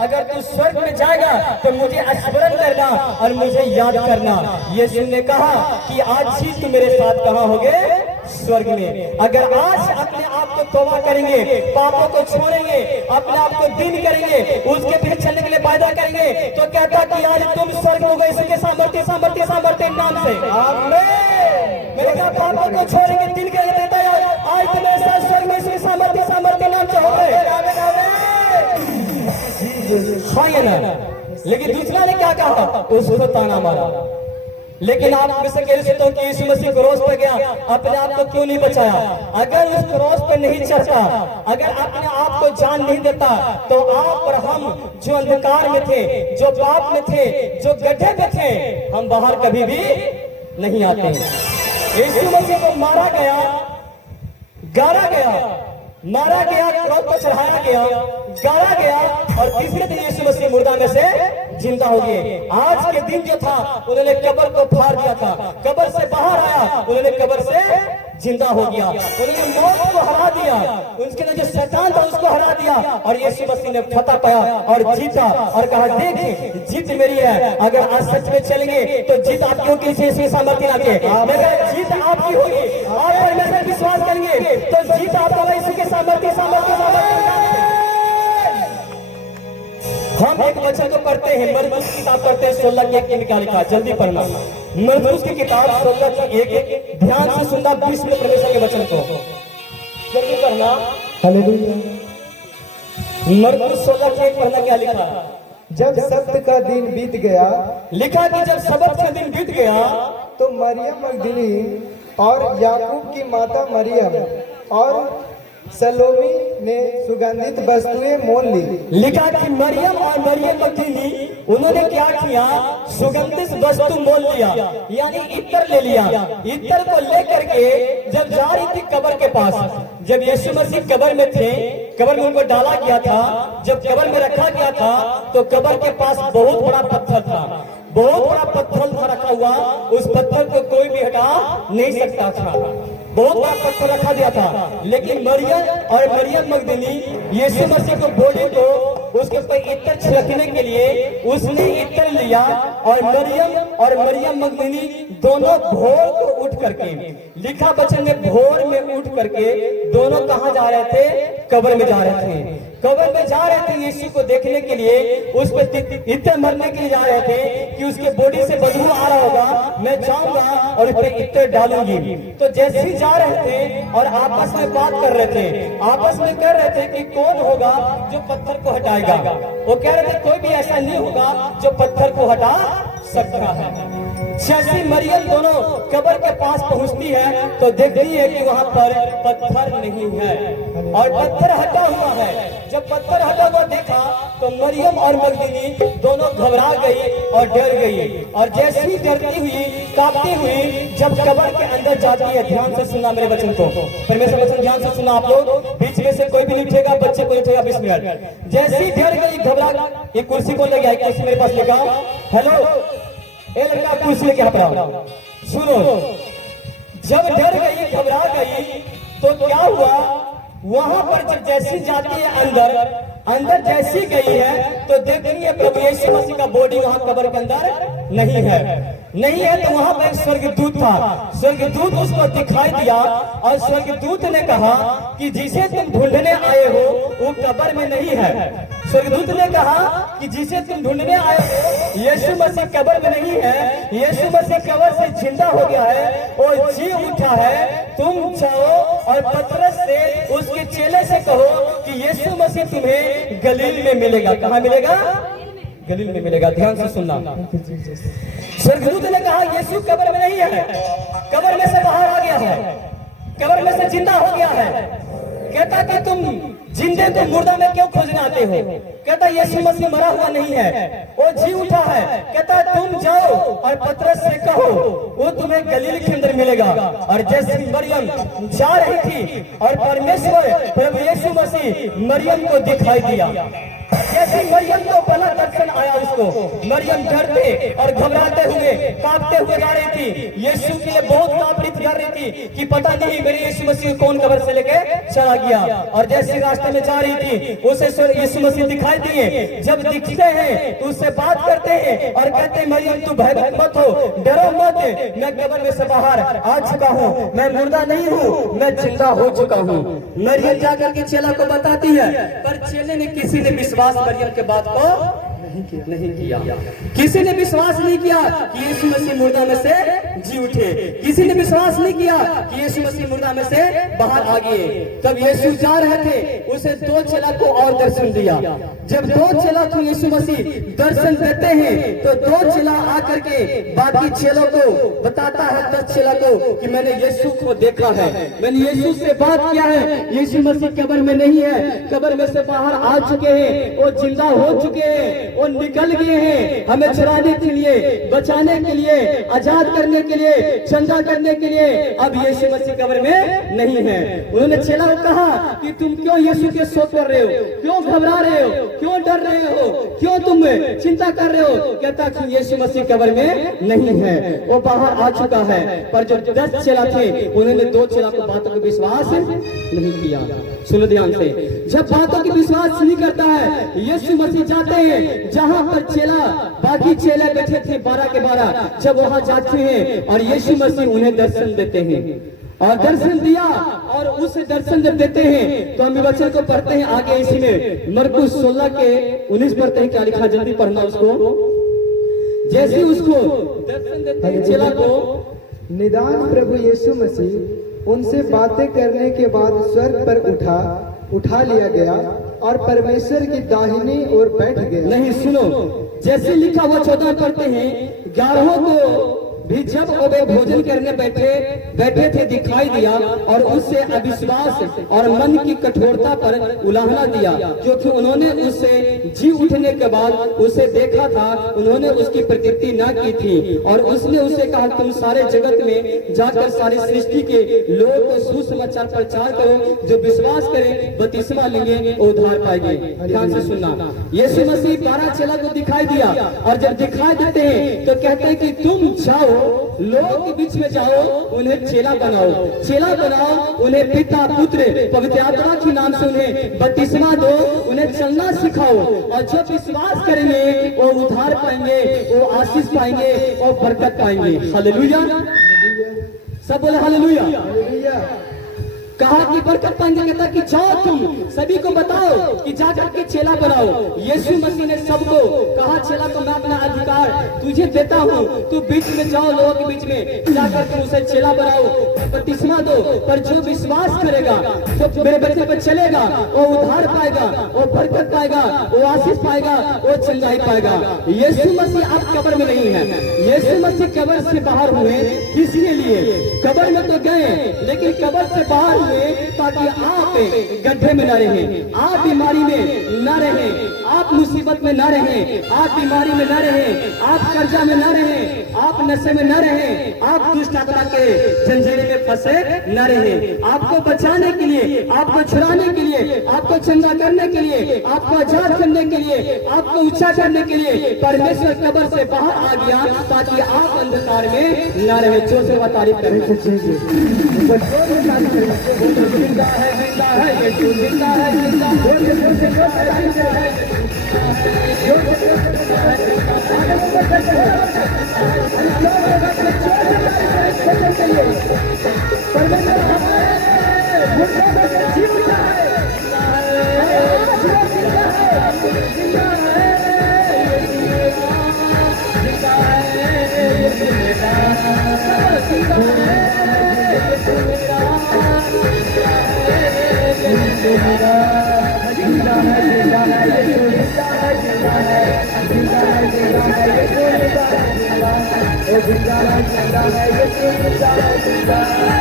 अगर तू स्वर्ग में जाएगा तो मुझे स्मरण करना और मुझे याद करना। यीशु ने कहा कि आज ही तुम मेरे साथ कहाँ होगे? स्वर्ग में। अगर आज अपने आप को तौबा करेंगे, पापों को छोड़ेंगे, अपने आप को दिन करेंगे, उसके पीछे चलने के लिए वायदा करेंगे, तो कहता कि आज तुम स्वर्ग हो गए इसके सामर्थ्य सामर्थ्य सामर्थ्य नाम से। मैंने कहा पापों को छोड़ेंगे, दिन करेंगे, देता है आज तुम ऐसा स्वर्ग में इसके सामर्थ्य सामर्थ्य नाम से हो गए। लेकिन दूसरा ने क्या कहा? उसको ताना मारा। लेकिन आप में से कह सकते हो कि यीशु मसीह क्रॉस पे गया, अपने आप को क्यों नहीं बचाया? अगर उस क्रॉस पे नहीं चढ़ता, अगर अपने आप को जान नहीं देता, तो आप और हम जो अंधकार में थे, जो पाप में थे, जो गड्ढे में थे, हम बाहर कभी भी नहीं आते। यीशु मसीह को मारा गया, गाड़ा गया, मारा गया, क्रॉस पर चढ़ाया गया, गाड़ा गया, और तीसरे दिन यीशु मसीह मुर्दा में से जिंदा हो गए। आज के दिन जो था उन्होंने कब्र को फाड़ दिया था, कब्र से बाहर आया, उन्होंने कब्र से जिंदा हो गया, उन्होंने मौत को हरा दिया, उसके अंदर जो शैतान था उसको हरा दिया, और यीशु मसीह ने फतह पाया और जीता और कहा देख जीत मेरी है। अगर आज सच में चलेंगे तो जीत आपकी होगी, इसमें सामर्थ्य आके जीत आपकी होगी। और परमेश्वर विश्वास करेंगे तो जीत आपका इसी के सामर्थ्य सामर्थ्य सामर्थ्य। हम एक वचन को पढ़ते हैं, मरकुस की किताब पढ़ते हैं 16 की 1 क्या लिखा, जल्दी पढ़ना। मरकुस की किताब 16 की 1, ध्यान से सुनना 20 में परमेश्वर के वचन को जल्दी पढ़ना। हालेलुया। मरकुस 16 की 1 पढ़ना, क्या लिखा? जब सब्त का दिन बीत गया, लिखा कि जब सब्त का दिन बीत गया तो मरियम मगदलीनी और याकूब की माता मरियम और सलोमी ने सुगंधित वस्तुएं मोल ली। लिखा कि मरियम और मरियम मगदलीनी उन्होंने क्या किया? सुगंधित वस्तु मोल लिया, यानी इत्र ले लिया। इत्र को लेकर के जब जा रही थी कब्र के पास, जब यीशु मसीह कब्र में थे, कब्र में उनको डाला गया था, जब कब्र में रखा गया था तो कब्र के पास बहुत बड़ा पत्थर था, बहुत बड़ा पत्थर था रखा हुआ, उस पत्थर को कोई भी हटा नहीं सकता था, बहुत बड़ा पत्थर रखा गया था। लेकिन मरियम और मरियम मगदलीनी यीशु मसीह को बॉडी को उसके ऊपर इत्र छिड़कने के लिए उसने इत्र लिया, और मरियम मगदलीनी दोनों भोर को उठ करके, लिखा वचन में भोर में उठ करके दोनों कहाँ जा रहे थे? कब्र में जा रहे थे, कब्र में जा रहे थे यीशु को देखने के लिए, उस पर इत्र मरने के लिए जा रहे थे कि उसके बॉडी से बदबू आ रहा होगा, मैं जाऊंगा और उस पर इत्र डालूंगी। तो जैसे ही जा रहे थे और आपस में बात कर रहे थे, आपस में कर रहे थे कि कौन होगा जो पत्थर को हटाएगा। वो कह रहे थे कोई भी ऐसा नहीं होगा जो पत्थर को हटा सकता है। जैसे मरियम दोनों कब्र के पास पहुंचती है तो देखती है कि वहां पर पत्थर नहीं है और पत्थर हटा हुआ है। जब पत्थर हटा हुआ देखा तो मरियम और मगदलीनी दोनों घबरा गई और डर गई, और जैसे ही डरती हुई कांपती हुई जब कब्र के अंदर जाती है, ध्यान से सुनना मेरे वचन को, परमेश्वर वचन ध्यान से सुनना आप लोग, बीच में से कोई भी नहीं उठेगा, बच्चे को उठेगा 20 मिनट। जैसे ही डर गई घबरा, एक कुर्सी को ले गया, कुर्सी मेरे पास लेगा, हेलो ए लड़का कुर्सी लेके हट रहा, सुनो। जब डर गई घबरा गई तो क्या हुआ? वहां पर जब जैसी जाती है अंदर जैसी गई है तो देखिए प्रभु यीशु मसीह का बॉडी वहां कब्र के अंदर नहीं है तो वहां पर एक स्वर्गदूत था, स्वर्गदूत उसको दिखाई दिया, और स्वर्गदूत ने कहा कि जिसे तुम ढूंढने आए हो वो कब्र में नहीं है। स्वर्गदूत ने कहा कि जिसे तुम ढूंढने आए हो यीशु मसीह कब्र में नहीं है, यीशु मसीह कब्र से जिंदा हो गया है और जी उठा है। तुम जाओ और पतरस से उसके चेले से कहो कि यीशु मसीह तुम्हें गलील में मिलेगा। कहाँ मिलेगा? गलील में मिलेगा। ध्यान से सुनना। स्वर्गदूत ने कहा यीशु कब्र में नहीं है, कब्र में से बाहर आ गया है, कब्र में से जिंदा हो गया है। कहता कि तुम जिंदे को मुर्दा में क्यों खोजने आते हो? कहता यीशु मसीह मरा हुआ नहीं है, वो जी उठा है। कहता तुम जाओ और पतरस से कहो वो तुम्हें गलील के अंदर मिलेगा। और जैसे मरियम जा रही थी और परमेश्वर प्रभु यीशु मसीह मरियम को दिखाई दिया, जैसे मरियम को पहला दर्शन आया उसको, मरियम डरते और घबराते हुए कांपते हुए जा रही थी, यीशु के लिए बहुत कांपित कर रही थी कि पता नहीं मेरे यीशु मसीह को कौन कब्र से लेके चला गया। और जैसे रास्ते में जा रही थी उसे यीशु मसीह दिखाई दिए। जब दिखते हैं तो उससे बात करते हैं और कहते हैं मरियम तू भयभीत मत हो, डरो मत, मैं कब्र में से बाहर आ चुका हूँ, मैं मुर्दा नहीं हूँ, मैं जिंदा हो चुका हूँ। मरियम जाकर के चेला को बताती है, पर चेले ने किसी ने विश्वास मरियम के बात को नहीं किया। किसी ने विश्वास नहीं किया कि यीशु मसीह मुर्दा में से जी उठे। किसी ने विश्वास नहीं किया कि यीशु मसीह मुर्दा में से बाहर आ गए। तब यीशु जा रहे थे, उसे दो चेला को और दर्शन दिया। जब दो चेला को यीशु मसीह दर्शन देते हैं तो दो चेला आकर के बाकी चेलों को बताता है, 10 चेला को, कि मैंने यीशु को देखा है, मैंने यीशु से बात किया है, यीशु मसीह कब्र में नहीं है, कब्र में से बाहर आ चुके हैं, वो जिंदा हो चुके हैं, वो निकल गए हैं हमें छुड़ाने के लिए, बचाने के लिए, आजाद करने के लिए, चंगा करने के लिए। अब यीशु मसीह कब्र में नहीं है। उन्होंने चेला को कहा कि तुम क्यों यीशु के शोक कर रहे हो, क्यों घबरा रहे हो, क्यों डर रहे हो, क्यों तुम चिंता कर रहे हो? कहता कि यीशु मसीह कब्र में नहीं है, वो बाहर आ चुका है। पर जो 10 चेला थे उन्होंने 2 चेला को बातों को विश्वास नहीं किया। सुनो ध्यान से, जब बातों की विश्वास नहीं करता है, यीशु मसीह जाते हैं जहां पर चेला बाकी चेले बैठे थे 12 के 12, जब वहां जाते हैं और यीशु मसीह उन्हें दर्शन देते हैं और दर्शन दिया। और उस दर्शन जब देते हैं तो हम वचन को पढ़ते हैं आगे, इसी में मरकुस 16 के 19 पढ़ते हैं। क्या लिखा, जल्दी पढ़ना उसको। जैसे उसको दर्शन देते हैं चेला को, निदान प्रभु यीशु मसीह उनसे बातें करने के बाद स्वर्ग पर उठा लिया गया और परमेश्वर की दाहिनी ओर बैठ गया। नहीं, सुनो, जैसे लिखा वो 14 पढ़ते हैं, 11 को भी जब वे भोजन करने बैठे थे दिखाई दिया और उससे अविश्वास और मन की कठोरता पर उलाहना दिया, क्योंकि उन्होंने उससे जी उठने के बाद उसे देखा था, उन्होंने उसकी प्रतीति न की थी। और उसने उसे कहा, तुम सारे जगत में जाकर सारी सृष्टि के लोगों को सुसमाचार प्रचार करो, जो विश्वास करें बपतिस्मा लेंगे उद्धार पाएंगे। ध्यान से सुनना, यीशु मसीह 12 चेला को दिखाई दिया और जब दिखाई देते हैं तो कहते हैं कि तुम जाओ, लोगों के बीच में जाओ, उन्हें चेला बनाओ, चेला बनाओ, उन्हें पिता पुत्र पवित्र आत्मा के नाम से उन्हें बपतिस्मा दो, उन्हें चलना सिखाओ, और जो विश्वास करेंगे वो उद्धार पाएंगे, वो आशीष पाएंगे और बरकत पाएंगे। हालेलुया, सब बोले हालेलुया। कहा कि बरकत पाएंगे, कहता कि जाओ तुम सभी को बताओ कि जाकर के चेला बनाओ। यीशु मसीह ने सबको कहा, चेला को मैं अपना अधिकार तुझे देता हूँ, तू बीच में जाओ, लोगों के बीच में जाकर के उसे चेला बनाओ, बपतिस्मा दो। पर जो विश्वास करेगा, जो मेरे बच्चे पर चलेगा, वो उद्धार पाएगा, वो बरकत पाएगा, वो आशीष पाएगा, वो चंगाई पाएगा। यीशु मसीह अब कब्र में नहीं है। यीशु मसीह कब्र से बाहर हुए किसके लिए? कब्र में तो गए, लेकिन कब्र से बाहर ताकि आप गड्ढे में न रहें, आप बीमारी में न रहें, आप मुसीबत में न रहें, आप बीमारी में न रहें, आप कर्जा में न रहें, आप नशे में न रहें, आप दुष्ट आत्मा के जंजीर में फंसे न रहें। आपको बचाने के लिए, आपको छुड़ाने के लिए, आपको चंगा करने के लिए, आपको आजाद करने के लिए, आपको ऊंचा करने के लिए परमेश्वर कब्र से बाहर आ गया, ताकि आप अंधकार में न रहे। जोर से तारीफ करें। जिंदा है, जिंदा है, यीशु जिंदा है, जिंदा है, जिंदा है, जिंदा है,